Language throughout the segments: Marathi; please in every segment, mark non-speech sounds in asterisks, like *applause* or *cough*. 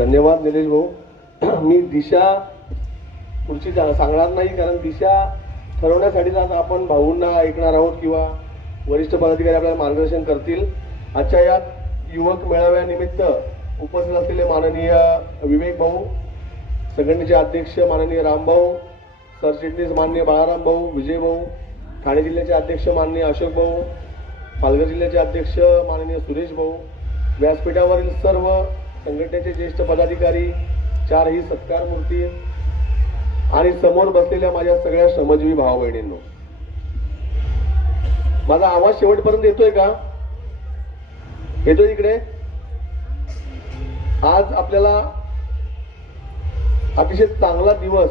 धन्यवाद निलेश भाऊ. *clears throat* मी दिशा पुढची जा- सांगणार नाही कारण दिशा ठरवण्यासाठी आज आपण भाऊंना ऐकणार आहोत किंवा वरिष्ठ पदाधिकारी आपल्याला मार्गदर्शन करतील. आजच्या या युवक मेळाव्यानिमित्त उपस्थित असलेले माननीय विवेक भाऊ संघटनेचे अध्यक्ष माननीय रामभाऊ सरचिटणीस माननीय बाळाराम भाऊ विजय भाऊ ठाणे जिल्ह्याचे अध्यक्ष माननीय अशोक भाऊ पालघर जिल्ह्याचे अध्यक्ष माननीय सुरेश भाऊ. व्यासपीठावरील सर्व संघटनेचे ज्येष्ठ पदाधिकारी चारही सत्कार मूर्ती आणि समोर बसलेल्या माझ्या सगळ्या श्रमजीवी भाव बहिणींनो माझा आवाज शेवटपर्यंत येतोय का? येतोय इकडे? आज आपल्याला अतिशय चांगला दिवस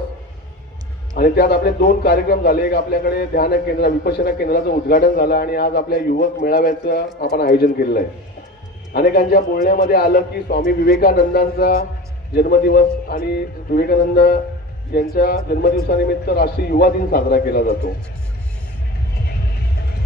आणि त्यात आपले दोन कार्यक्रम झाले. एक आपल्याकडे ध्यान केंद्र विपशना केंद्राचं उद्घाटन झालं आणि आज आपल्या युवक मेळाव्याचं आपण आयोजन केलेलं आहे. अनेकांच्या बोलण्यामध्ये आलं की स्वामी विवेकानंदांचा जन्मदिवस आणि विवेकानंद यांच्या जन्मदिवसानिमित्त राष्ट्रीय युवा दिन साजरा केला जातो.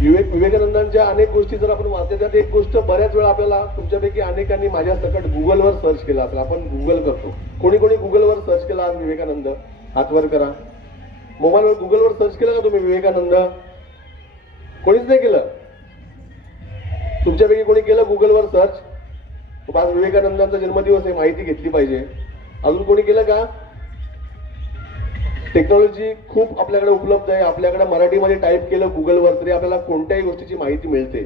विवेक विवेकानंदांच्या अनेक गोष्टी जर आपण वाचल्या त्यात एक गोष्ट बऱ्याच वेळा आपल्याला तुमच्यापैकी अनेकांनी माझ्या सकट गुगलवर सर्च केला असेल. आपण गुगल करतो. कोणी कोणी गुगलवर सर्च केला आज विवेकानंद हातवर करा. मोबाईलवर गुगलवर सर्च केलं का तुम्ही विवेकानंद? कोणीच नाही केलं. तुमच्यापैकी कोणी केलं गुगलवर सर्च आज विवेकानंदांचा जन्मदिवस आहे माहिती घेतली पाहिजे. अजून कोणी केलं का? टेक्नॉलॉजी खूप आपल्याकडे उपलब्ध आहे. आपल्याकडे मराठीमध्ये टाईप केलं गुगलवर तरी आपल्याला कोणत्याही गोष्टीची माहिती मिळते.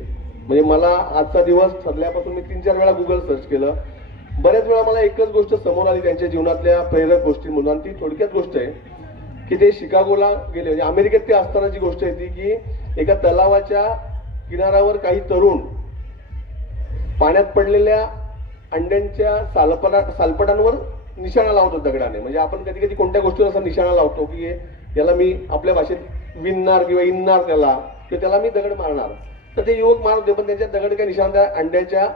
म्हणजे मला आजचा दिवस ठरल्यापासून मी तीन चार वेळा गुगल सर्च केलं. बऱ्याच वेळा मला एकच गोष्ट समोर आली त्यांच्या जीवनातल्या प्रेरक गोष्टींमधून आणि ती थोडक्यात गोष्ट आहे की ते शिकागोला गेले. म्हणजे अमेरिकेत ते असतानाची गोष्ट आहे ती की एका तलावाच्या किनाऱ्यावर काही तरुण पाण्यात पडलेल्या अंड्यांच्या सालपडा सालपटांवर निशाणा लावतो दगडाने. म्हणजे आपण कधी कधी कोणत्या गोष्टीवर असा निशाणा लावतो की हे- याला मी आपल्या भाषेत विनणार किंवा इनणार त्याला किंवा त्याला मी दगड मारणार. तर ते युवक मारत होते पण त्यांच्या दगड काही निशाणा त्या अंड्याच्या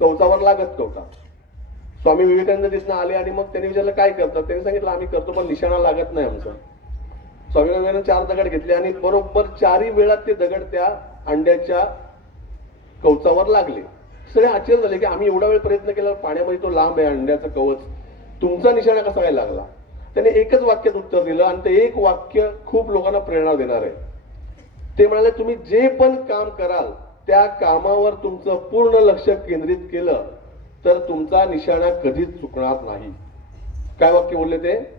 कवचावर लागत नव्हता. स्वामी विवेकानंद दिसणं आले आणि मग त्यांनी विचारलं काय करतात? त्यांनी सांगितलं आम्ही करतो पण निशाणा लागत नाही आमचा. स्वामी विवेकानंद चार दगड घेतले आणि बरोबर चारही वेळात ते दगड त्या अंड्याच्या कवचावर लागले. सगळे आश्चर्य झाले की आम्ही एवढा वेळ प्रयत्न केला पाण्यामध्ये तो लांब आहे अंड्याचा कवच. तुमचा निशाणा कसा काय लागला? त्याने एकच वाक्यात उत्तर दिलं आणि ते एक वाक्य खूप लोकांना प्रेरणा देणार आहे. ते म्हणाले तुम्ही जे पण काम कराल त्या कामावर तुमचं पूर्ण लक्ष केंद्रित केलं तर तुमचा निशाणा कधीच चुकणार नाही. काय वाक्य बोलले ते?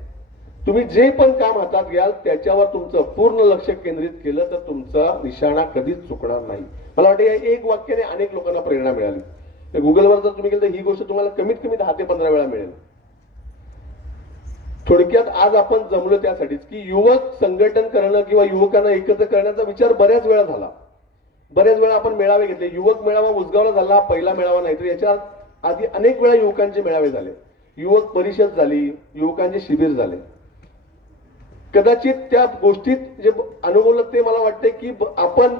तुम्ही जे पण काम हातात घ्याल त्याच्यावर तुमचं पूर्ण लक्ष केंद्रित केलं तर तुमचा निशाणा कधीच चुकणार नाही. मला वाटतं या एक वाक्याने अनेक लोकांना प्रेरणा मिळाली. तर गुगलवर जर तुम्ही गेलं तर ही गोष्ट तुम्हाला कमीत कमी दहा ते पंधरा वेळा मिळेल. थोडक्यात आज आपण जमलो त्यासाठीच की युवक संघटन करणं किंवा युवकांना एकत्र करण्याचा विचार बऱ्याच वेळा झाला. बऱ्याच वेळा आपण मेळावे घेतले. युवक मेळावा उसगावला झाला पहिला मेळावा नाही तर याच्या आधी अनेक वेळा युवकांचे मेळावे झाले. युवक परिषद झाली युवकांचे शिबिर झाले. कदाचित त्या गोष्टीत जे अनुभवलं ते मला वाटते की आपण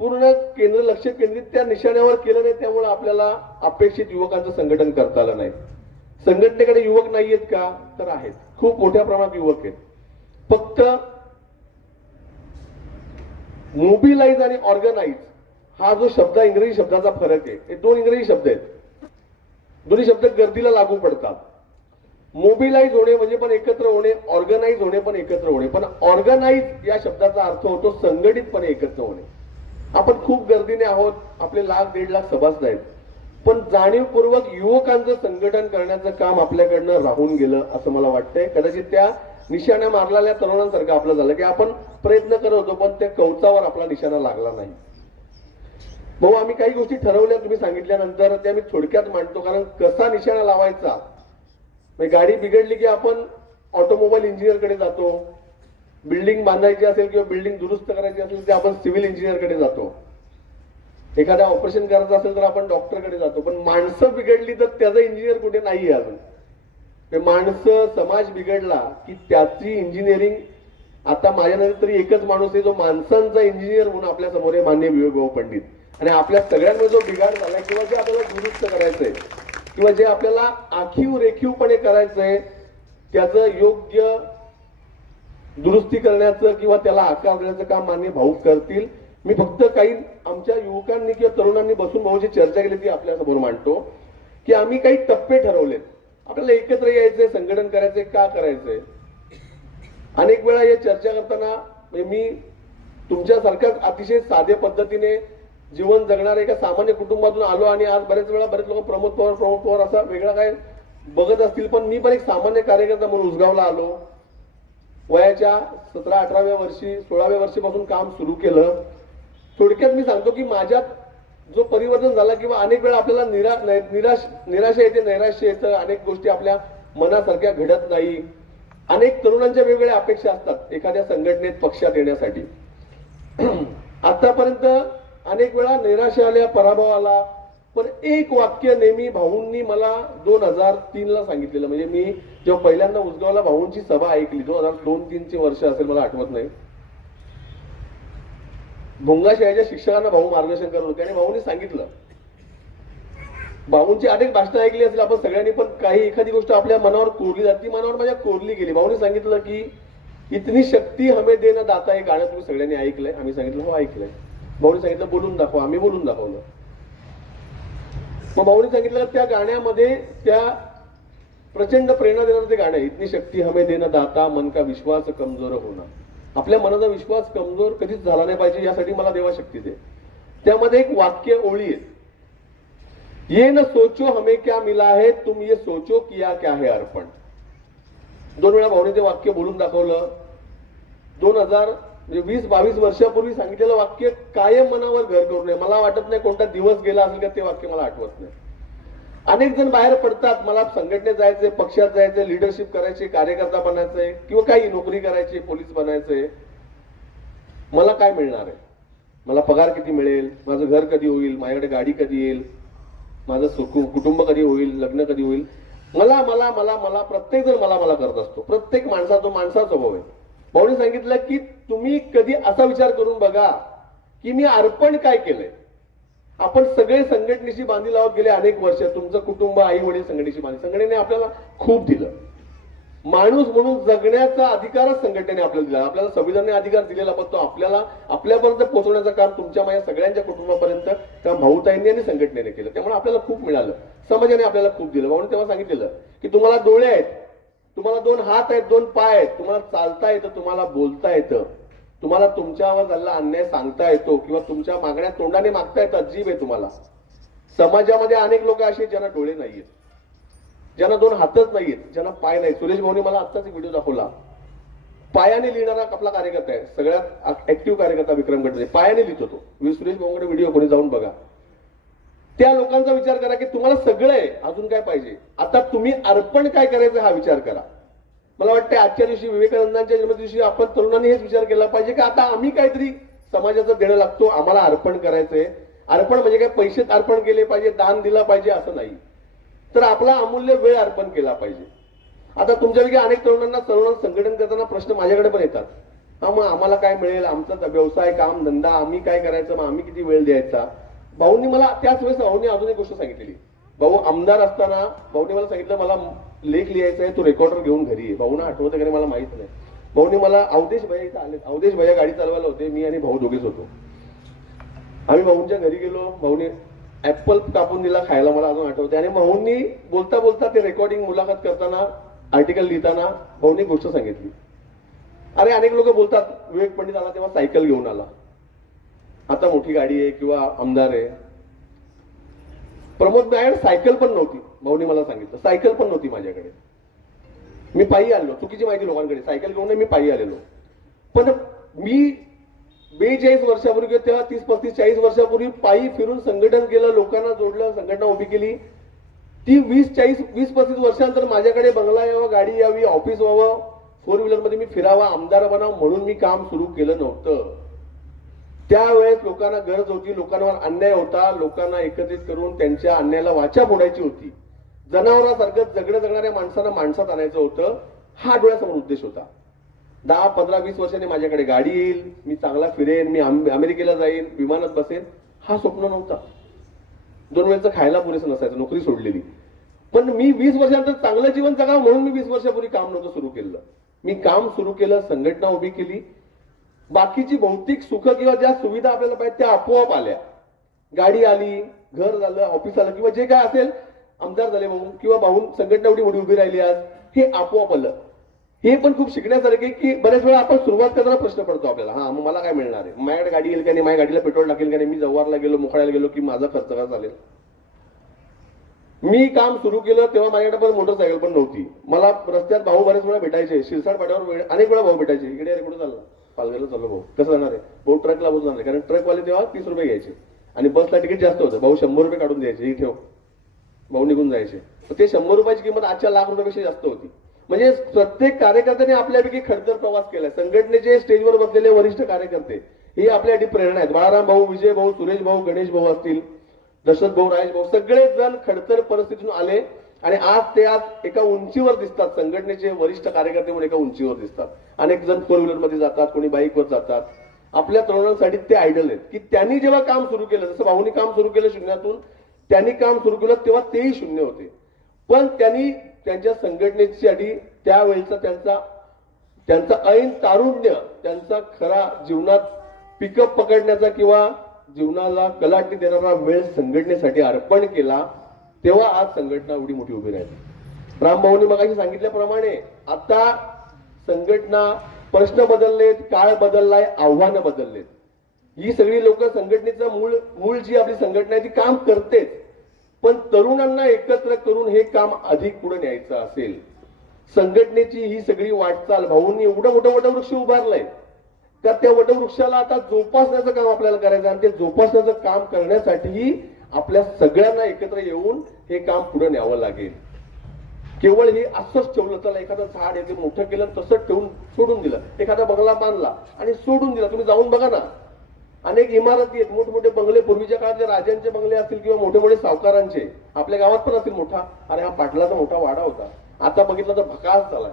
पूर्ण केंद्र लक्ष केंद्रित त्या निशाण्यावर केलं नाही त्यामुळे आपल्याला अपेक्षित युवकांचं संघटन करता आलं नाही. संघटनेकडे युवक नाही आहेत का? तर आहेत. खूप मोठ्या प्रमाणात युवक आहेत. फक्त मोबिलाइज आणि ऑर्गनाइज हा जो शब्द इंग्रजी शब्दाचा फरक आहे हे दोन इंग्रजी शब्द आहेत. दोन्ही शब्द गर्दीला लागू पडतात. मोबिलाइज होणे म्हणजे पण एकत्र होणे ऑर्गनाइज होणे पण एकत्र होणे. पण ऑर्गनाइज या शब्दाचा अर्थ होतो संघटितपणे एकत्र होणे. आपण खूप गर्दीने आहोत आपले लाख दीड लाख सभासद आहेत. पण जाणीवपूर्वक युवकांचं संघटन करण्याचं काम आपल्याकडनं राहून गेलं असं मला वाटतंय. कदाचित त्या निशाणा मारलेल्या तरुणांसारखं आपलं झालं की आपण प्रयत्न करत होतो पण त्या कवचावर आपला निशाणा लागला नाही. भाऊ आम्ही काही गोष्टी ठरवल्या तुम्ही सांगितल्यानंतर त्या मी थोडक्यात मांडतो कारण कसा निशाणा लावायचा? म्हणजे गाडी बिघडली की आपण ऑटोमोबाईल इंजिनियरकडे जातो बिल्डिंग बांधायची असेल किंवा बिल्डिंग दुरुस्त करायची असेल ते आपण सिव्हिल इंजिनियरकडे जातो. एखाद्या ऑपरेशन करायचं असेल तर आपण डॉक्टरकडे जातो. पण माणसं बिघडली तर त्याचं इंजिनियर कुठे नाही आहे अजून. ते माणसं समाज बिघडला की त्याची इंजिनिअरिंग आता माझ्या नजरेत तरी एकच माणूस आहे जो माणसांचा इंजिनियर म्हणून आपल्यासमोर आहे मान्य विवेकभाऊ पंडित. आणि आपल्या सगळ्यांमध्ये जो बिघाड झाला किंवा जे आपल्याला दुरुस्त करायचंय किंवा जे आपल्याला आखीव रेखीवपणे करायचंय त्याचं योग्य दुरुस्ती करण्याचं किंवा त्याला आकार देण्याचं काम मान्य भाऊ करतील. मी फक्त काही आमच्या युवकांनी किंवा तरुणांनी बसून भाऊची चर्चा केली ती आपल्यासमोर मांडतो की आम्ही काही टप्पे ठरवलेत. आपल्याला एकत्र यायचंय संघटन करायचंय का करायचंय? अनेक वेळा हे चर्चा करताना म्हणजे मी तुमच्यासारख्याच अतिशय साध्या पद्धतीने जीवन जगणारे एका सामान्य कुटुंबातून आलो आणि आज बरेच वेळा बरेच लोक प्रमोद पवार प्रमोद पवार असा वेगळा काय बघत असतील पण मी पण एक सामान्य कार्यकर्ता म्हणून उसगावला आलो. वयाच्या सतरा अठराव्या वर्षी सोळाव्या वर्षीपासून काम सुरू केलं. थोडक्यात मी सांगतो की माझ्यात जो परिवर्तन झाला किंवा अनेक वेळा आपल्याला निरा निराश निराशा येते नैराश्य येतं अनेक गोष्टी आपल्या मनासारख्या घडत नाही. अनेक तरुणांच्या वेगवेगळ्या अपेक्षा असतात एखाद्या संघटनेत पक्षात येण्यासाठी. *clears throat* आतापर्यंत अनेक वेळा निराशा आल्या पराभव आला पण एक वाक्य नेहमी भाऊंनी मला दोन हजार तीन ला सांगितलेलं. म्हणजे मी जेव्हा पहिल्यांदा उजगावला भाऊंची सभा ऐकली दोन हजार दोन तीनची वर्ष असेल मला आठवत नाही. भोंगाशाळेच्या शिक्षकांना भाऊ मार्गदर्शन करत होते आणि भाऊंनी सांगितलं. भाऊंची अनेक भाषणं ऐकली असेल आपण सगळ्यांनी पण काही एखादी गोष्ट आपल्या मनावर कोरली जाते ती मनावर माझ्या कोरली गेली. भाऊंनी सांगितलं की इतनी शक्ती हमें देणं दाता हे गाणं तुम्ही सगळ्यांनी ऐकलंय आम्ही सांगितलं हो ऐकलंय. भाऊनी सांगितलं बोलून दाखवा आम्ही बोलून दाखवलं. मग भाऊनी सांगितलं त्या गाण्यामध्ये त्या प्रचंड प्रेरणा देणारं ते गाणं इतनी शक्ती हमें देणं दाता मन का विश्वास कमजोर होणं आपल्या मनाचा विश्वास कमजोर कधीच झाला नाही पाहिजे यासाठी मला देवा शक्ती दे. त्यामध्ये एक वाक्य ओळी आहे. ये न सोचो हमें क्या मिला है तुम ये सोचो किया क्या है अर्पण. दोन वेळा भाऊने ते वाक्य बोलून दाखवलं. दोन हजार म्हणजे वीस बावीस वर्षापूर्वी सांगितलेलं वाक्य कायम मनावर घर करू नये. मला वाटत नाही कोणता दिवस गेला असेल का ते वाक्य मला आठवत नाही. अनेक जण बाहेर पडतात. मला संघटनेत जायचंय पक्षात जायचंय लिडरशिप करायची कार्यकर्ता बनायचंय किंवा काही नोकरी करायची पोलीस बनायचंय. मला काय मिळणार आहे? मला पगार किती मिळेल? माझं घर कधी होईल? माझ्याकडे गाडी कधी येईल? माझं सुकु- कुटुंब कधी होईल? लग्न कधी होईल? मला मला मला मला प्रत्येक जण मला मला करत असतो. प्रत्येक माणसाचा तो माणसाचा स्वभाव आहे. भाऊने सांगितलं की तुम्ही कधी असा विचार करून बघा की मी अर्पण काय केलंय? आपण सगळे संघटनेशी बांधी लावत गेले अनेक वर्ष. तुमचं कुटुंब आई वडील संघटनेशी बांधली. संघटनेने आपल्याला खूप दिलं. माणूस म्हणून जगण्याचा अधिकारच संघटनेने आपल्याला दिला. आपल्याला संविधानाने अधिकार दिलेला पण तो आपल्याला आपल्यापर्यंत पोहोचवण्याचं काम तुमच्या माझ्या सगळ्यांच्या कुटुंबापर्यंत त्या भाऊताईंनी आणि संघटनेने केलं. त्यामुळे आपल्याला खूप मिळालं. समाजाने आपल्याला खूप दिलं. म्हणून तेव्हा सांगितलेलं की तुम्हाला डोळे आहेत. तुम्हाला दोन हात आहेत दोन पाय आहेत. तुम्हाला चालता येतं तुम्हाला बोलता येतं. तुम्हाला तुमच्यावर झालेला अन्याय सांगता येतो किंवा तुमच्या मागण्या तोंडाने मागता येतात अजीब आहे तुम्हाला. समाजामध्ये अनेक लोक असे आहेत ज्यांना डोळे नाहीयेत. ज्यांना दोन हातच नाहीयेत ज्यांना पाय नाही सुरेश भाऊने मला आत्ताच एक व्हिडिओ दाखवला. पायाने लिहिणारा आपला कार्यकर्ता आहे. सगळ्यात ऍक्टिव्ह कार्यकर्ता विक्रम गडकरी. पायाने लिहितो तो. मी सुरेश भाऊकडे व्हिडिओ कोणी जाऊन बघा. त्या लोकांचा विचार करा की तुम्हाला सगळं आहे अजून काय पाहिजे. आता तुम्ही अर्पण काय करायचं हा विचार करा. मला वाटतं आजच्या दिवशी विवेकानंदांच्या जन्मदिवशी आपण तरुणांनी हेच विचार केला पाहिजे की आता आम्ही काहीतरी समाजाचं देणं लागतो आम्हाला अर्पण करायचंय. अर्पण म्हणजे काय? पैसेच अर्पण केले पाहिजे दान दिला पाहिजे असं नाही. तर आपला अमूल्य वेळ अर्पण केला पाहिजे. आता तुमच्यापैकी अनेक तरुणांना तरुणांना संघटन करताना प्रश्न माझ्याकडे पण येतात. हा मग आम्हाला काय मिळेल? आमचा व्यवसाय काम धंदा आम्ही काय करायचं? मग आम्ही किती वेळ द्यायचा? भाऊंनी मला त्याच वेळेस भाऊंनी अजून एक गोष्ट सांगितलेली. भाऊ आमदार असताना भाऊनी मला सांगितलं मला लेख लिहायचा आहे तो रेकॉर्डर घेऊन घरी आहे भाऊना आठवत वगैरे मला माहीत नाही. भाऊनी मला अवधेश भैया इथं आले. अवधेश भैया गाडी चालवायला होते मी आणि भाऊ दोघेच होतो. आम्ही भाऊंच्या घरी गेलो. भाऊने ऍपल कापून दिला खायला मला अजून आठवते आणि भाऊंनी बोलता बोलता ते रेकॉर्डिंग मुलाखत करताना आर्टिकल लिहिताना भाऊंनी गोष्ट सांगितली. अरे अनेक लोक बोलतात विवेक पंडित आला तेव्हा सायकल घेऊन आला. आता मोठी गाडी आहे किंवा आमदार आहे. प्रमोद माझ्याकडे सायकल पण नव्हती. भाऊनी मला सांगितलं. सायकल पण नव्हती माझ्याकडे. मी पायी आलो चुकीची माहिती लोकांकडे. सायकल घेऊन मी पायी आलेलो. पण मी बेचाळीस वर्षापूर्वी किंवा तेव्हा तीस पस्तीस चाळीस वर्षापूर्वी पायी फिरून संघटन केलं लोकांना जोडलं संघटना उभी केली. ती वीस चाळीस वीस पस्तीस वर्षानंतर माझ्याकडे बंगला यावा गाडी यावी ऑफिस व्हावं फोर व्हीलरमध्ये मी फिरावा आमदार बनावं म्हणून मी काम सुरू केलं नव्हतं. त्यावेळेस लोकांना गरज होती लोकांवर अन्याय होता लोकांना एकत्रित करून त्यांच्या अन्यायाला वाचा फोडायची होती. जनावरांसारखं जगणं जगणाऱ्या माणसांना माणसात आणायचं होतं हा डोळ्यासमोर उद्देश होता. दहा पंधरा वीस वर्षांनी माझ्याकडे गाडी येईल मी चांगला फिरेन मी अमेरिकेला जाईन विमानात बसेन हा स्वप्न नव्हता. दोन वेळचं खायला पुरेसं नसायचं नोकरी सोडलेली. पण मी वीस वर्षानंतर चांगलं जीवन जगावं म्हणून मी वीस वर्षापूर्वी काम नव्हतं सुरू केलं. मी काम सुरू केलं संघटना उभी केली बाकीची भौतिक सुख किंवा ज्या सुविधा आपल्याला पाहिजे त्या आपोआप आल्या. गाडी आली घर झालं ऑफिस आलं किंवा जे काय असेल आमदार झाले भाऊ किंवा भाऊन संघटना एवढी मोठी उभी राहिली आज हे आपोआप आलं. हे पण खूप शिकण्यासारखे की बऱ्याच वेळा आपण सुरुवात करताना प्रश्न पडतो आपल्याला. हा मग मला काय मिळणार आहे? माझ्याकडे गाडी येईल का नाही? माझ्या गाडीला पेट्रोल टाकेल का नाही? मी जव्हारला गेलो मुखाड्याला गेलो की माझा खर्च का चालेल? मी काम सुरू केलं तेव्हा माझ्याकडे पण मोटरसायकल पण नव्हती. मला रस्त्यात भाऊ बऱ्याच वेळा भेटायचे. शिरसाट पाड्यावर वेळ- अनेक वेळा भाऊ भेटायचे. इकडे अरे कुठे चालला? पालघरला चाललो भाऊ. कसं जाणार आहे? भाऊ ट्रकला बसून जाणार कारण ट्रकवाले तेव्हा तीस रुपये घ्यायचे. आणि बसला तिकीट जास्त होतं. भाऊ शंभर रुपये काढून द्यायचे. ही ठेव. भाऊ निघून जायचे. ते शंभर रुपयाची किंमत आजच्या लाख रुपयापेक्षा जास्त होती. म्हणजे प्रत्येक कार्यकर्त्याने आपल्यापैकी खडतर प्रवास केलाय. संघटनेचे स्टेजवर बसलेले वरिष्ठ कार्यकर्ते हे आपल्यासाठी प्रेरणा आहेत. बाळाराम भाऊ विजय भाऊ सुरेश भाऊ गणेश भाऊ असतील दशरथ भाऊ राजेश भाऊ सगळेच जण खडतर परिस्थितीतून आले. आणि आज ते आज एका उंचीवर दिसतात. संघटनेचे वरिष्ठ कार्यकर्ते म्हणून एका उंचीवर दिसतात. अनेक जण फोर व्हीलरमध्ये जातात कोणी बाईकवर जातात. आपल्या तरुणांसाठी ते आयडल आहेत. की त्यांनी जेव्हा काम सुरू केलं जसं भाऊनी काम सुरू केलं शून्यातून त्यांनी काम सुरू केलं तेव्हा तेही शून्य होते. पण त्यांनी त्यांच्या संघटनेसाठी त्यावेळेचा त्यांचा त्यांचा ऐन तारुण्य त्यांचा खरा जीवनात पिकअप पकडण्याचा किंवा जीवनाला कलाटणी देणारा वेळ संघटनेसाठी अर्पण केला तेव्हा आज संघटना एवढी मोठी उभी राहिली. रामभाऊनी मगाशी सांगितल्याप्रमाणे आता संघटना प्रश्न बदललेत काळ बदललाय आव्हानं बदललेत. ही सगळी लोक संघटनेचं मूळ मूळ जी आपली संघटना आहे ती काम करतेच. पण तरुणांना एकत्र करून हे काम अधिक पुढे न्यायचं असेल संघटनेची ही सगळी वाटचाल भाऊंनी एवढं मोठं वटवृक्ष उभारलंय. तर त्या वटवृक्षाला आता जोपासण्याचं काम आपल्याला करायचं आणि ते जोपासण्याचं काम करण्यासाठीही आपल्या सगळ्यांना एकत्र येऊन हे काम पुढे न्यावं लागेल. केवळ हे असंच ठेवलं चला एखादं झाड येते मोठं केलं तसंच ठेवून सोडून दिलं. एखादा बंगला बांधला आणि सोडून दिला तुम्ही जाऊन बघा ना. अनेक इमारती आहेत मोठमोठे बंगले पूर्वीच्या काळातले राजांचे बंगले असतील किंवा मोठे मोठे सावकारांचे. आपल्या गावात पण असतील मोठा. अरे हा पाटलाचा मोठा वाडा होता. आता बघितलं तर भकास झालाय.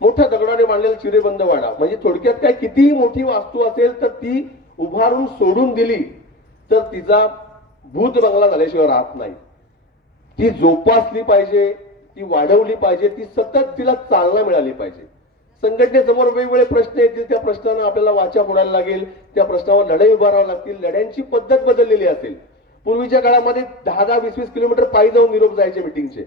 मोठ्या दगडाने बांधलेला चिरेबंद वाडा. म्हणजे थोडक्यात काय कितीही मोठी वास्तू असेल तर ती उभारून सोडून दिली तर तिचा भूत बंगला झाल्याशिवाय राहत नाही. ती जोपासली पाहिजे ती वाढवली पाहिजे ती सतत तिला चालना मिळाली पाहिजे. संघटनेसमोर वेगवेगळे प्रश्न येतील त्या प्रश्नांना आपल्याला वाचा फोडायला लागेल त्या प्रश्नावर लढाई उभारावं लागतील लढ्यांची पद्धत बदललेली असेल. पूर्वीच्या काळामध्ये दहा दहा वीस वीस किलोमीटर पायी जाऊन निरोप जायचे मिटिंगचे.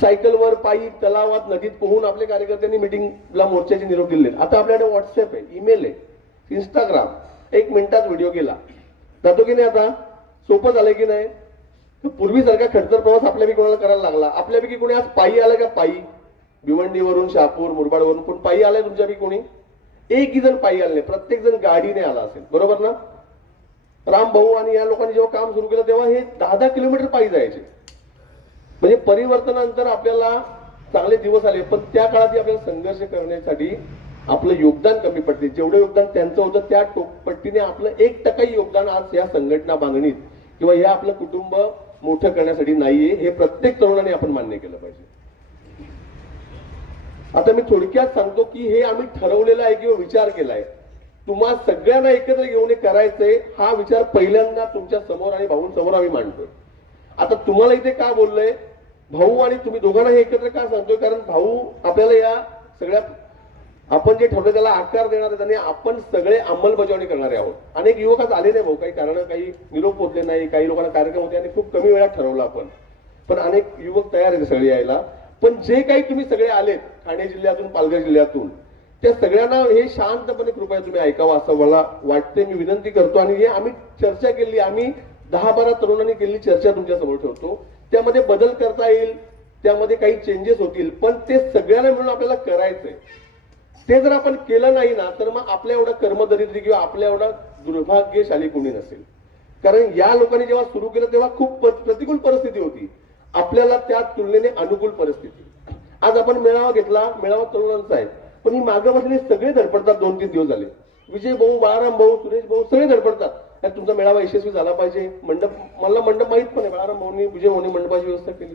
सायकलवर पायी तलावात नदीत पोहून आपल्या कार्यकर्त्यांनी मिटिंगला मोर्चाचे निरोप दिले आता आपल्याकडे व्हॉट्सअप आहे ईमेल आहे इंस्टाग्राम एक मिनिटात व्हिडिओ गेला. जातो की नाही आता? सोपं झालंय की नाही? पूर्वीसारखा खडतर प्रवास आपल्यापैकी कोणाला करायला लागला? आपल्यापैकी कोणी आज पायी आलं का? पायी. भिवंडीवरून शहापूर मुरबाडवरून पण पायी आलाय तुमच्यापैकी कोणी? एकही जण पायी आले नाही. प्रत्येक जण गाडीने आला असेल. बरोबर ना? राम भाऊ आणि या लोकांनी जेव्हा काम सुरू केलं तेव्हा हे दहा दहा किलोमीटर पायी जायचे. म्हणजे परिवर्तनानंतर आपल्याला चांगले दिवस आले. पण त्या काळात आपल्याला संघर्ष करण्यासाठी आपलं योगदान कमी पडते. जेवढं योगदान त्यांचं होतं त्या टोपट्टीने आपलं एक टक्काही योगदान आज या संघटना बांधणीत किंवा हे आपलं कुटुंब मोठं करण्यासाठी नाहीये हे प्रत्येक तरुणाने आपण मान्य केलं पाहिजे. आता मी थोडक्यात सांगतो की हे आम्ही ठरवलेलं आहे किंवा विचार केलाय. तुम्हा सगळ्यांना एकत्र घेऊन हे करायचंय हा विचार पहिल्यांदा तुमच्यासमोर आणि भाऊंसमोर आम्ही मांडतोय. आता तुम्हाला इथे का बोललोय? भाऊ आणि तुम्ही दोघांना हे एकत्र का सांगतोय? कारण भाऊ आपल्याला या सगळ्या आपण जे ठरवलं त्याला आकार देणार आहेत आणि आपण सगळे अंमलबजावणी करणारे आहोत. अनेक युवक आज आले नाही भाऊ. काही कारण काही निरोप पोचले नाही काही लोकांना कार्यक्रम होते आणि खूप कमी वेळात ठरवलं आपण. पण अनेक युवक तयार आहेत सगळे यायला. पण जे काही तुम्ही सगळे आलेत ठाणे जिल्ह्यातून पालघर जिल्ह्यातून त्या सगळ्यांना हे शांतपणे कृपया तुम्ही ऐकावं असं मला वाटते मी विनंती करतो आणि हे आम्ही चर्चा केली आम्ही दहा बारा तरुणांनी केलेली चर्चा तुमच्यासमोर ठेवतो. त्यामध्ये बदल करता येईल त्यामध्ये काही चेंजेस होतील पण ते सगळ्यांना मिळून आपल्याला करायचंय. ते जर आपण केलं नाही ना तर मग आपल्या एवढा कर्मदरिद्री किंवा आपल्या एवढा दुर्भाग्यशाली कोणी नसेल. कारण या लोकांनी जेव्हा सुरू केलं तेव्हा खूप प्रतिकूल परिस्थिती होती. आपल्याला त्या तुलनेने अनुकूल परिस्थिती. आज आपण मेळावा घेतला मेळावा तरुणांचा आहे. पण ही मागं बसलेले सगळे धडपडतात दोन तीन दिवस झाले. विजय भाऊ बाळाराम भाऊ सुरेश भाऊ सगळे धडपडतात. तुमचा मेळावा यशस्वी झाला पाहिजे. मंडप मला मंडप माहीत पण आहे बाळाराम भाऊनी विजय भाऊनी मंडपाची व्यवस्था केली.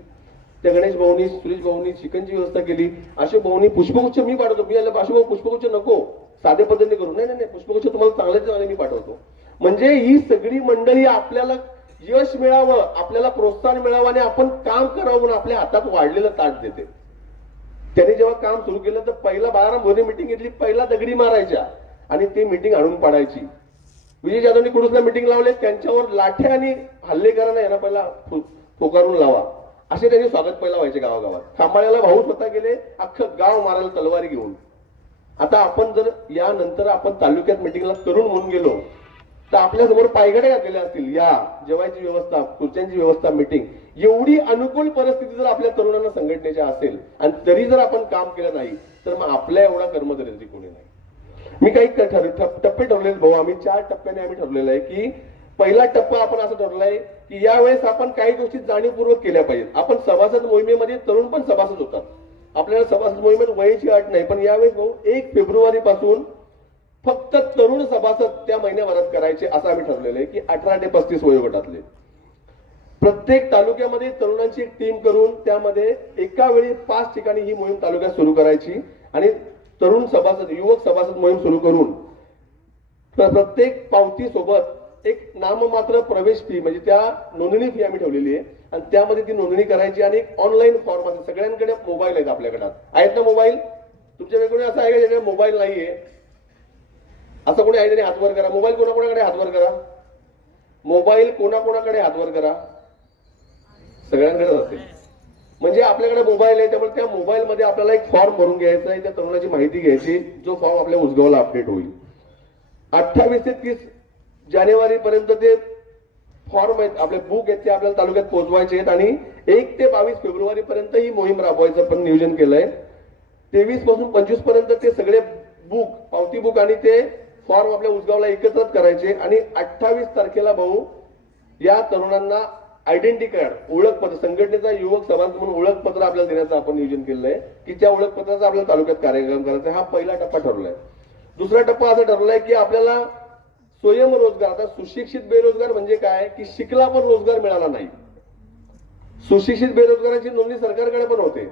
त्या गणेश भाऊनी सुरेश भाऊनी चिकनची व्यवस्था केली. अशोक भाऊनी पुष्पगुच्छ मी पाठवतो. मी आलं अशोक भाऊ पुष्पगुच्छ नको. साधे पद्धतीने करू. नाही नाही पुष्पगुच्छ तुम्हाला चांगले चांगले मी पाठवतो. म्हणजे ही सगळी मंडळी आपल्याला यश मिळावं आपल्याला प्रोत्साहन मिळावं आणि आपण काम करावं म्हणून आपल्या हातात वाढलेलं ताट देते. त्याने जेव्हा काम सुरू केलं तर पहिला बारा मोदी मिटिंग घेतली पहिला दगडी मारायच्या आणि ती मिटिंग आणून पाडायची. विजय जाधवनी कुडूसला मिटिंग लावले? त्यांच्यावर लाठ्या आणि हल्लेकरांना यांना पहिला फोकारून लावा. असे त्यांनी स्वागत पहिला व्हायचे गावागावात. खांबाळ्याला भाऊ स्वतः गेले अख्खं गाव मारायला तलवारी घेऊन. आता आपण जर यानंतर आपण तालुक्यात मिटिंगला तरुण म्हणून गेलो तर आपल्यासमोर पायगड्या घातलेल्या असतील. या जेवायची व्यवस्था खुर्च्यांची व्यवस्था मिटिंग एवढी अनुकूल परिस्थिती जर आपल्या तरुणांना संघटनेच्या असेल आणि तरी जर आपण काम केलं नाही तर मग आपल्या एवढा कर्मचारी कोणी नाही. मी काही ठरव ठर- टप्पे ठरवलेले भाऊ. आम्ही चार टप्प्याने आम्ही ठरलेलं आहे की पहिला टप्पा आपण असं ठरलाय की यावेळेस आपण काही गोष्टी जाणीवपूर्वक केल्या पाहिजेत. आपण सभासद मोहिमेमध्ये तरुण पण सभासद होतात. आपल्याला सभासद मोहिमेत वयाची अट नाही पण यावेळेस भाऊ एक फेब्रुवारी पासून फक्त तरुण सभासद त्या महिन्याभरात करायचे असं आम्ही ठरलेलं आहे की अठरा ते पस्तीस वयोगटातले. प्रत्येक तालुक्यामध्ये तरुणांची एक टीम करून त्यामध्ये एका वेळी पाच ठिकाणी ही मोहीम तालुक्यात सुरू करायची आणि तरुण सभासद युवक सभासद मोहीम सुरू करून प्रत्येक पावती सोबत एक नाममात्र प्रवेश फी म्हणजे त्या नोंदणी फी आम्ही ठेवलेली आहे. आणि त्यामध्ये ती नोंदणी करायची आणि एक ऑनलाईन फॉर्म असेल सगळ्यांकडे मोबाईल आहेत आपल्याकडे. आहेत ना मोबाईल तुमच्या वेगवेगळे असं आहे का ज्याकडे मोबाईल नाहीये? असं कोणी आहे त्याने हातवर करा? मोबाईल कोणाकोणाकडे हातवर करा? मोबाईल कोणाकोणाकडे हातवर करा? सगळ्यांकडेच असेल म्हणजे आपल्याकडे मोबाईल आहे त्यामुळे त्या मोबाईल मध्ये आपल्याला एक फॉर्म भरून घ्यायचा आहे. त्या तरुणाची माहिती घ्यायची जो फॉर्म आपल्या उजगावला अपडेट होईल. अठ्ठावीस ते तीस जानेवारी पर्यंत ते फॉर्म आहेत. आपले बुक आहेत ते आपल्याला तालुक्यात पोहोचवायचे आहेत. आणि एक ते बावीस फेब्रुवारी पर्यंत ही मोहीम राबवायचं पण नियोजन केलंय. तेवीसपासून पंचवीसपर्यंत ते सगळे बुक पावती बुक आणि ते फॉर्म आपल्या उजगावला एकत्रच करायचे. आणि अठ्ठावीस तारखेला भाऊ या तरुणांना आयडेंटी कार्ड ओळखपत्र संघटनेचा युवक समाज म्हणून ओळखपत्र आपल्याला देण्याचं आपण नियोजन केलेलं आहे की त्या ओळखपत्राचा आपल्याला तालुक्यात कार्यक्रम करायचा आहे. हा पहिला टप्पा ठरवलाय दुसरा टप्पा असा ठरवलाय की आपल्याला स्वयंरोजगार. आता सुशिक्षित बेरोजगार म्हणजे काय? की शिकला पण रोजगार मिळाला नाही. सुशिक्षित बेरोजगाराची नोंदणी सरकारकडे पण होते.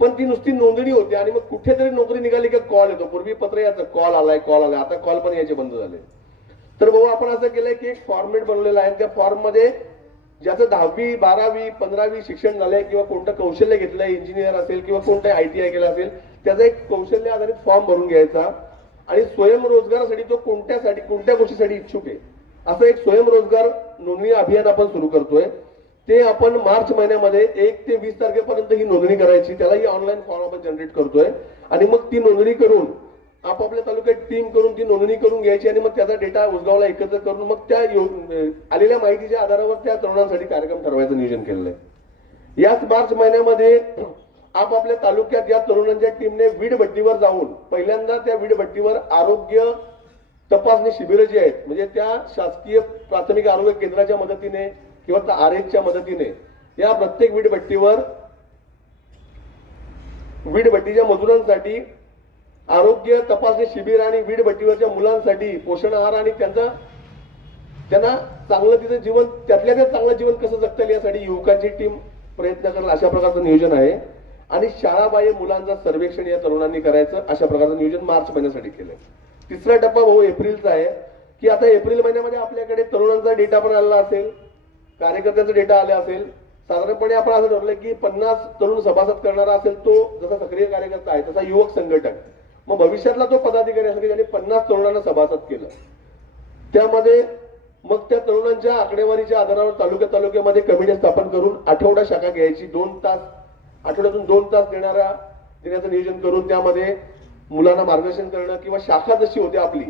पण ती नुसती नोंदणी होती आणि मग कुठेतरी नोकरी निघाली की कॉल येतो. पूर्वी पत्र यायचं कॉल आलाय कॉल आलाय. आता कॉल पण यायचे बंद झाले. तर भाऊ आपण असं केलंय की एक फॉर्मेट बनवलेला आहे. त्या फॉर्ममध्ये ज्याचं दहावी बारावी पंधरावी शिक्षण झालंय किंवा कोणतं कौशल्य घेतलंय इंजिनियर असेल किंवा कोणतं आयटीआय केलं असेल त्याचा एक कौशल्य आधारित फॉर्म भरून घ्यायचा. आणि स्वयंरोजगारासाठी तो कोणत्यासाठी कोणत्या गोष्टीसाठी इच्छुक आहे? असं एक स्वयंरोजगार नोंदणी अभियान आपण सुरू करतोय. ते आपण मार्च महिन्यामध्ये एक ते वीस तारखेपर्यंत ही नोंदणी करायची. त्यालाही ऑनलाईन फॉर्म आपण जनरेट करतोय. आणि मग ती नोंदणी करून आपापल्या तालुक्यात टीम करून ती नोंदणी करून घ्यायची आणि मग त्याचा डेटा उजगावला एकत्र करून मग त्या यो- आलेल्या माहितीच्या आधारावर त्या तरुणांसाठी कार्यक्रम ठरवायचं नियोजन केलेलं आहे. याच मार्च महिन्यामध्ये आपापल्या तालुक्यात या तरुणांच्या टीमने वीडभट्टीवर जाऊन पहिल्यांदा त्या वीडभट्टीवर आरोग्य तपासणी शिबिरं जी आहेत म्हणजे त्या शासकीय प्राथमिक आरोग्य केंद्राच्या मदतीने किंवा आर एचच्या मदतीने या प्रत्येक वीडभट्टीवर वीडभट्टीच्या भट्टीच्या मजुरांसाठी आरोग्य तपासणी शिबिर आणि वीडभट्टीवरच्या मुलांसाठी पोषण आहार आणि त्यांचा त्यांना चांगलं तिथं जीवन त्यातल्या त्यात चांगलं जीवन कसं जगता येईल यासाठी युवकांची टीम प्रयत्न करेल अशा प्रकारचं नियोजन आहे. आणि शाळाबाह्य मुलांचा सर्वेक्षण या तरुणांनी करायचं अशा प्रकारचं नियोजन मार्च महिन्यासाठी केलंय. तिसरा टप्पा भाऊ एप्रिलचा आहे की आता एप्रिल महिन्यामध्ये आपल्याकडे तरुणांचा डेटा पण आलेला असेल कार्यकर्त्यांचा डेटा आला असेल साधारणपणे आपण असं ठरलंय की पन्नास तरुण सभासद करणारा असेल तो जसा सक्रिय कार्यकर्ता आहे तसा युवक संघटक. मग भविष्यातला तो पदाधिकारी असेल की ज्याने पन्नास तरुणांना सभासद केलं. त्यामध्ये मग त्या तरुणांच्या आकडेवारीच्या आधारावर तालुक्या तालुक्यामध्ये कमिटी स्थापन करून आठवडा शाखा घ्यायची दोन तास आठवड्यातून दोन तास देणारा देण्याचं नियोजन करून त्यामध्ये मुलांना मार्गदर्शन करणं किंवा शाखा जशी होते आपली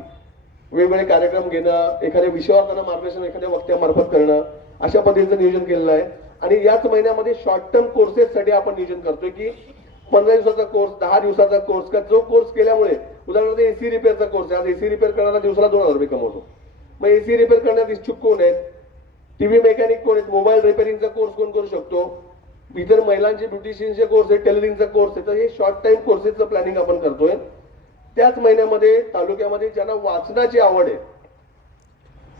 वेगवेगळे कार्यक्रम घेणं एखाद्या विषयावर त्यांना मार्गदर्शन एखाद्या वक्त्यामार्फत करणं अशा पद्धतीचं नियोजन केलेलं आहे. आणि याच महिन्यामध्ये शॉर्ट टर्म कोर्सेससाठी आपण नियोजन करतोय की पंधरा दिवसाचा कोर्स दहा दिवसाचा कोर्स का जो कोर्स केल्यामुळे उदाहरणार्थ एसी रिपेअरचा कोर्स आहे. आज एसी रिपेअर करणारा दिवसाला दोन हजार रुपये कमवतो. मग एसी रिपेअर करण्यात इच्छुक कोण आहेत? टीव्ही मेकॅनिक कोण आहेत? मोबाईल रिपेअरिंगचा कोर्स कोण करू शकतो? इतर महिलांचे ब्युटिशियनचे कोर्स आहे टेलरिंगचा कोर्स आहे. तर हे शॉर्ट टाइम कोर्सेसचं प्लॅनिंग आपण करतोय. त्याच महिन्यामध्ये तालुक्यामध्ये ज्यांना वाचनाची आवड आहे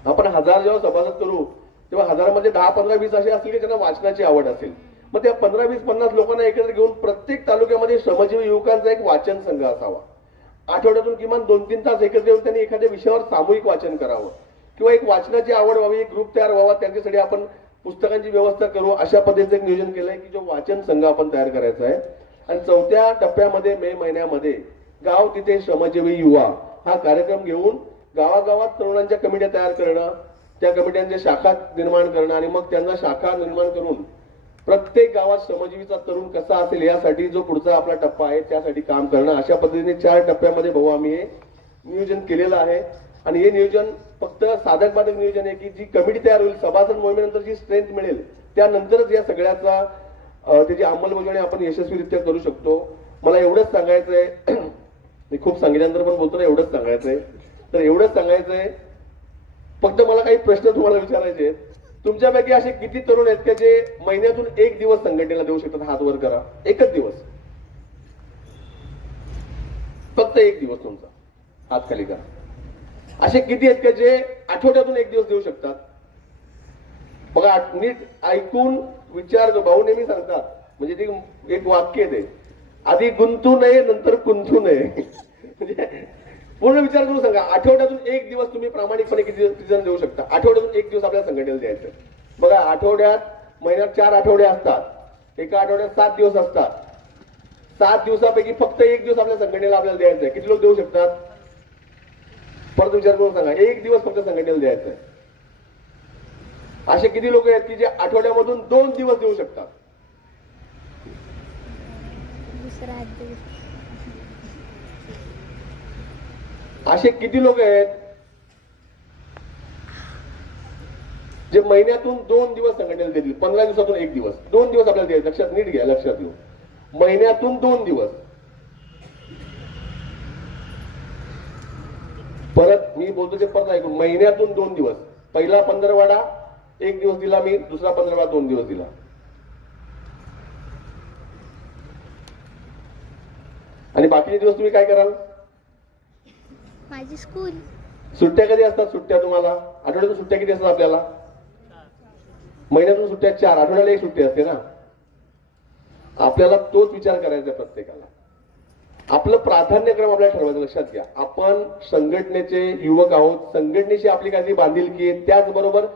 आपण हजार जेव्हा सभासद करू तेव्हा हजारामध्ये दहा पंधरा वीस असे असतील की ज्यांना वाचनाची आवड असेल. मग त्या पंधरा वीस पन्नास लोकांना एकत्र घेऊन प्रत्येक तालुक्यामध्ये श्रमजीवी युवकांचा एक वाचन संघ असावा. आठवड्यातून किमान दोन तीन तास एकत्र येऊन त्यांनी एखाद्या विषयावर सामूहिक वाचन करावं. किंवा एक वाचनाची आवड व्हावी एक ग्रुप तयार व्हावा त्यांच्यासाठी आपण पुस्तकांची व्यवस्था करू अशा पद्धतीचं एक नियोजन केलंय की जो वाचन संघ आपण तयार करायचा आहे. आणि चौथ्या टप्प्यामध्ये मे महिन्यामध्ये गाव तिथे श्रमजीवी युवा हा कार्यक्रम घेऊन गावागावात तरुणांच्या कमिट्या तयार करणं त्या कमिट्यांच्या शाखा निर्माण करणं आणि मग त्यांना शाखा निर्माण करून प्रत्येक गावात श्रमजीवीचा तरुण कसा असेल यासाठी जो पुढचा आपला टप्पा आहे त्यासाठी काम करणं. अशा पद्धतीने चार टप्प्यामध्ये भाऊ आम्ही हे नियोजन केलेलं आहे. आणि हे नियोजन फक्त साधक बाधक नियोजन आहे की जी कमिटी तयार होईल सभासद मोहिमेनंतर जी स्ट्रेंथ मिळेल त्यानंतरच या सगळ्याचा त्याची अंमलबजावणी आपण यशस्वीरित्या करू शकतो. मला एवढंच सांगायचं आहे *clears throat* मी खूप सांगितल्यानंतर पण बोलतो ना एवढंच सांगायचं आहे तर एवढंच सांगायचं आहे फक्त मला काही प्रश्न तुम्हाला विचारायचे आहेत. तुमच्यापैकी असे किती तरुण आहेत का जे महिन्यातून एक दिवस संघटनेला देऊ शकतात हात वर करा. एकच दिवस. फक्त एक दिवस तुमचा. हात खाली करा. असे किती आहेत का जे आठवड्यातून एक दिवस देऊ शकतात? बघा नीट ऐकून विचार जो भाऊ नेहमी सांगतात म्हणजे ते एक वाक्य आहे ते. आधी गुंतू नये नंतर कुंथू नये. म्हणजे पूर्ण विचार करून सांगा आठवड्यातून एक दिवस तुम्ही प्रामाणिकपणे किती किती जण देऊ शकता? आठवड्यातून एक दिवस आपल्या संघटनेला द्यायचं. बघा आठवड्यात महिन्यात चार आठवडे असतात. एका आठवड्यात सात दिवस असतात. सात दिवसापैकी फक्त एक दिवस आपल्या संघटनेला आपल्याला द्यायचं आहे. किती लोक देऊ शकतात? परत विचार करून सांगा. एक दिवस फक्त संघटनेला द्यायचं. असे किती लोक आहेत की जे आठवड्यामधून दोन दिवस देऊ शकतात? असे किती लोक आहेत जे महिन्यातून दोन दिवस संघटनेला देतील? पंधरा दिवसातून एक दिवस. दोन दिवस आपल्याला द्यायचे. लक्षात नीट घ्या लक्षात घेऊ महिन्यातून दोन दिवस. परत मी बोलतो ते परत ऐकून. महिन्यातून दोन दिवस. पहिला पंधरवाडा एक दिवस दिला मी दुसरा पंधरवाडा दोन दिवस दिला. आणि बाकीचे दिवस तुम्ही काय कराल? माझी स्कूल सुट्ट्या कधी असतात? सुट्ट्या तुम्हाला? आठवड्यातून सुट्ट्या किती असतात आपल्याला? महिन्यातून सुट्ट्या चार आठवड्याला एक सुट्टी असते ना? आपल्याला तोच विचार करायचा प्रत्येकाला. आपलं प्राधान्यक्रम आपल्याला ठरवायचं लक्षात घ्या. आपण संघटनेचे युवक आहोत. संघटनेशी आपली काही बांधिलकी आहे. त्याचबरोबर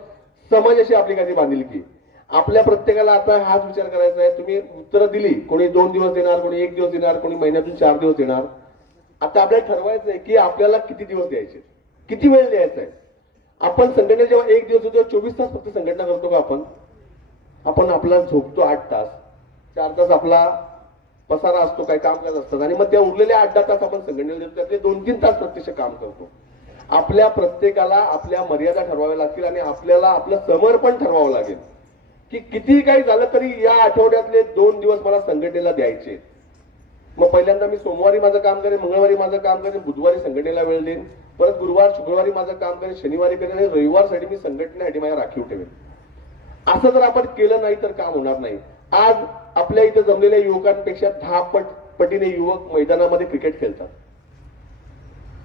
समाजाशी आपली काही बांधिलकी आपल्या प्रत्येकाला आता हाच विचार करायचा आहे. तुम्ही उत्तरं दिली. कोणी दोन दिवस देणार कोणी एक दिवस देणार कोणी महिन्यातून चार दिवस देणार. आता आपल्याला ठरवायचं आहे की आपल्याला किती दिवस द्यायचे? किती वेळ द्यायचा आहे? आपण संघटना जेव्हा एक दिवस होतो चोवीस तास फक्त संघटना करतो का आपण? आपण आपला झोपतो आठ तास. चार तास आपला पसारा असतो काही काम करत असतात. आणि मग त्या उरलेल्या आठ दहा तास आपण संघटनेला देतो त्यातले दोन तीन तास प्रत्यक्ष काम करतो. आपल्या प्रत्येकाला आपल्या मर्यादा ठरवाव्या लागतील आणि आपल्याला आपलं समर्पण ठरवावं लागेल. की कितीही काही झालं तरी या आठवड्यातले दोन दिवस मला संघटनेला द्यायचे. मग पहिल्यांदा मी सोमवारी माझं काम करेन मंगळवारी माझं काम करेन बुधवारी संघटनेला वेळ देईन. परत गुरुवार शुक्रवारी माझं काम करेन शनिवारी करेन आणि रविवारसाठी मी संघटनेसाठी माझ्या राखीव ठेवेन. असं जर आपण केलं नाही तर काम होणार नाही. आज आपल्या इथं जमलेल्या युवकांपेक्षा दहा पट पटीने युवक मैदानामध्ये क्रिकेट खेळतात.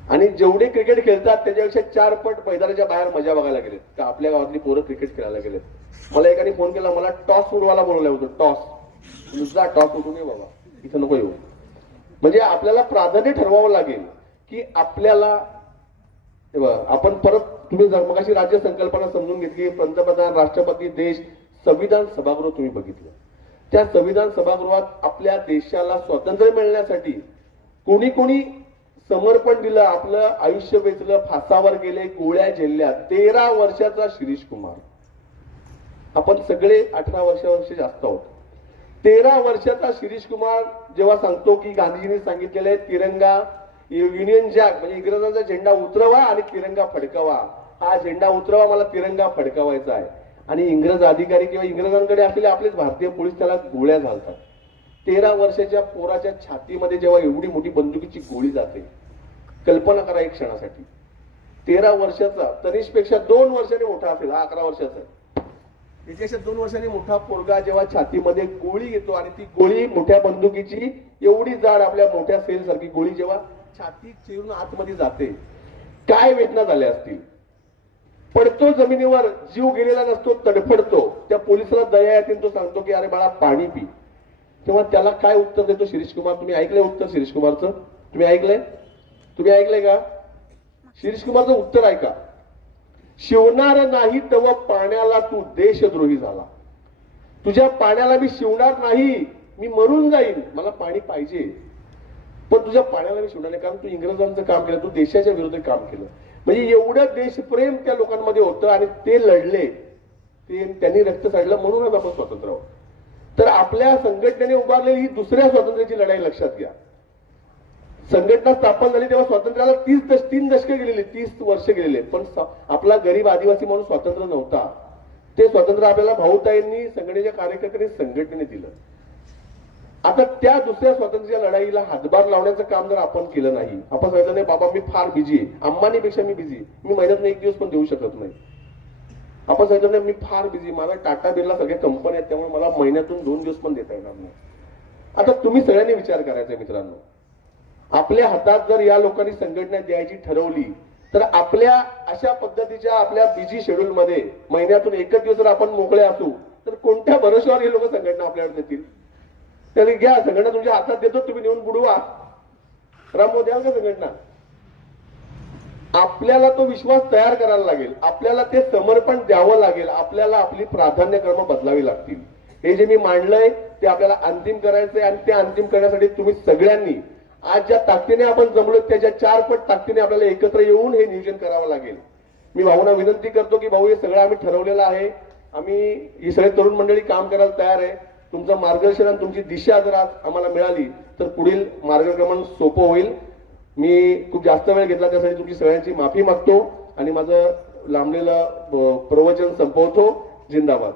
आणि जेवढे क्रिकेट खेळतात त्याच्यापेक्षा चार पट मैदानाच्या बाहेर मजा बघायला गेलेत. का आपल्या गावातली पोरं क्रिकेट खेळायला गेलेत? मला एकाने फोन केला मला टॉस उडवायला बोलवलं होतं टॉस. नुसता टॉस उठून ये बाबा इथं नको येऊ. म्हणजे आपल्याला प्राधान्य ठरवावं लागेल की आपल्याला आपण परत तुम्ही धर्मकाशी मगाशी राज्य संकल्पना समजून घेतली पंतप्रधान राष्ट्रपती देश संविधान सभागृह तुम्ही बघितलं. त्या संविधान सभागृहात आपल्या देशाला स्वातंत्र्य मिळण्यासाठी कोणी कोणी समर्पण दिलं आपलं आयुष्य वेचलं फासावर गेले गोळ्या झेलल्या तेरा वर्षाचा शिरीष कुमार. आपण सगळे अठरा वर्षापेक्षा जास्त आहोत. तेरा वर्षाचा शिरीष कुमार जेव्हा सांगतो की गांधीजींनी सांगितलेलं आहे तिरंगा युनियन जॅक म्हणजे इंग्रजांचा झेंडा उतरवा आणि तिरंगा फडकवा. हा झेंडा उतरवा मला तिरंगा फडकवायचा आहे. आणि इंग्रज अधिकारी किंवा इंग्रजांकडे असलेले आपलेच भारतीय पोलीस त्याला गोळ्या घालतात. तेरा वर्षाच्या पोराच्या छातीमध्ये जेव्हा एवढी मोठी बंदुकीची गोळी जाते कल्पना करा एक क्षणासाठी. तेरा वर्षाचा तनिषपेक्षा दोन वर्षाने मोठा असेल हा अकरा वर्षाचा त्याच्यापेक्षा दोन वर्षांनी मोठा पोरगा जेव्हा छातीमध्ये गोळी घेतो आणि ती गोळी मोठ्या बंदुकीची एवढी जाड आपल्या मोठ्या सेल सारखी गोळी जेव्हा छाती चिरून आतमध्ये जाते काय वेदना झाल्या असतील? पडतो जमिनीवर जीव गेलेला नसतो तडफडतो. त्या पोलिसाला दया येते तो सांगतो की अरे बाळा पाणी पी. तेव्हा त्याला काय उत्तर देतो शिरीष कुमार? तुम्ही ऐकलंय उत्तर शिरीष कुमारचं? तुम्ही ऐकलंय? तुम्ही ऐकलंय का? शिरीष कुमारचं उत्तर ऐका. शिवणार नाही तव पाण्याला तू देशद्रोही झाला. तुझ्या पाण्याला मी शिवणार नाही मी मरून जाईन. मला पाणी पाहिजे. पण तुझ्या पाण्याला मी शिवणार नाही कारण तू इंग्रजांचं काम केलं तू देशाच्या विरोधात काम केलं. म्हणजे एवढं देशप्रेम त्या लोकांमध्ये होतं आणि ते लढले ते त्यांनी रक्त साडलं म्हणूनच आपण स्वतंत्र आहोत. तर आपल्या संघटनेने उभारलेली ही दुसऱ्या स्वातंत्र्याची लढाई लक्षात घ्या. संघटना स्थापन झाली तेव्हा स्वातंत्र्याला तीस दश तीन दशके गेलेली तीस वर्ष गेलेले. पण आपला गरीब आदिवासी म्हणून स्वातंत्र्य नव्हता. ते स्वातंत्र्य आपल्याला भाऊताईंनी संघटनेच्या कार्यकर्त्यांनी संघटनेने दिलं. आता त्या दुसऱ्या स्वातंत्र्याच्या लढाईला हातभार लावण्याचं काम जर आपण केलं नाही आपण सांगितलं नाही बाबा मी फार बिझी आहे. अंबानीपेक्षा मी बिझी मी महिन्यातून एक दिवस पण देऊ शकत नाही. आपण सांगितलं नाही मी फार बिझी मला टाटा बिर्ला सगळ्या कंपन्या आहेत त्यामुळे मला महिन्यातून दोन दिवस पण देता येणार नाही. आता तुम्ही सगळ्यांनी विचार करायचा मित्रांनो. आपल्या हातात जर या लोकांनी संघटना द्यायची ठरवली तर आपल्या अशा पद्धतीच्या आपल्या बिझी शेड्यूल मध्ये महिन्यातून एकच दिवस जर आपण मोकळे असू तर कोणत्या भरोश्यावर हे लोक संघटना आपल्याकडे देतील? तरी घ्या संघटना तुमच्या हातात देतो तुम्ही नेऊन बुडवा. राम मोदी का संघटना आपल्याला तो विश्वास तयार करायला लागेल. आपल्याला ते समर्पण द्यावं लागेल. आपल्याला आपली प्राधान्यक्रम बदलावी लागतील. हे जे मी मांडलंय ते आपल्याला अंतिम करायचंय आणि ते अंतिम करण्यासाठी तुम्ही सगळ्यांनी आज ज्या ताकदीने आपण जमलो त्याच्या चार पट ताकदीने आपल्याला एकत्र येऊन हे नियोजन करावं लागेल. मी भाऊना विनंती करतो की भाऊ हे सगळं आम्ही ठरवलेलं आहे. आम्ही ही सगळे तरुण मंडळी काम करायला तयार आहे. तुमचं मार्गदर्शन आणि तुमची दिशा जर आज आम्हाला मिळाली तर पुढील मार्गक्रमण सोपं होईल. मी खूप जास्त वेळ घेतला त्यासाठी तुमची सगळ्यांची माफी मागतो आणि माझं लांबलेलं प्रवचन संपवतो. जिंदाबाद.